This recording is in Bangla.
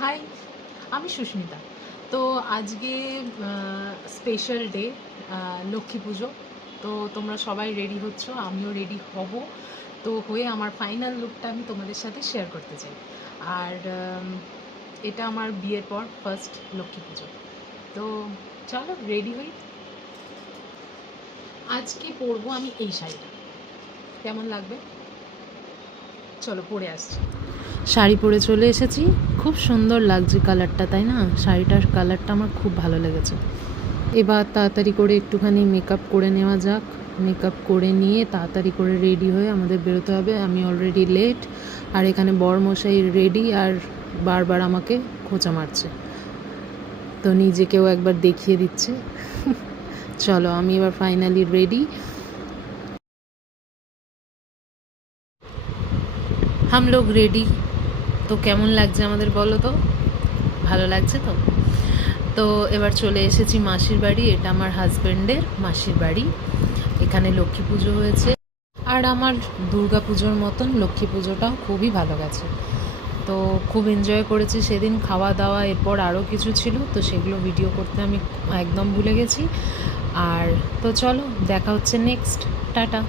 হাই, আমি সুস্মিতা। তো আজকে স্পেশাল ডে, লক্ষ্মী পুজো। তো তোমরা সবাই রেডি হচ্ছ, আমিও রেডি হব। তো হয়ে আমার ফাইনাল লুকটা আমি তোমাদের সাথে শেয়ার করতে চাই। আর এটা আমার বিয়ের পর ফার্স্ট লক্ষ্মী পুজো। তো চলো রেডি হই। আজকে পরবো আমি এই শাড়িটা, কেমন লাগবে চলো পরে আসছি। শাড়ি পরে চলে এসেছি, খুব সুন্দর লাগছে কালারটা, তাই না? শাড়িটার কালারটা আমার খুব ভালো লেগেছে। এবার তাড়াতাড়ি করে একটুখানি মেকআপ করে নেওয়া যাক। মেকআপ করে নিয়ে তাড়াতাড়ি করে রেডি হয়ে আমাদের বেরোতে হবে। আমি অলরেডি লেট, আর এখানে বরমশাই রেডি আর বারবার আমাকে খোঁচা মারছে, তো নিজেকেও একবার দেখিয়ে দিচ্ছে। চলো আমি এবার ফাইনালি রেডি। হাম লোক রেডি। তো কেমন লাগছে আমাদের বলো তো? ভালো লাগছে তো? তো এবার চলে এসেছি মাসির বাড়ি। এটা আমার হাজব্যান্ডের মাসির বাড়ি। এখানে লক্ষ্মী পুজো হয়েছে, আর আমার দুর্গা পুজোর মতন লক্ষ্মী পুজোটাও খুবই ভালো গেছে। তো খুব এনজয় করেছি সেদিন, খাওয়া দাওয়া, এরপর আরও কিছু ছিল, তো সেগুলো ভিডিও করতে আমি একদম ভুলে গেছি। আর তো চলো দেখা হচ্ছে নেক্সট, টাটা।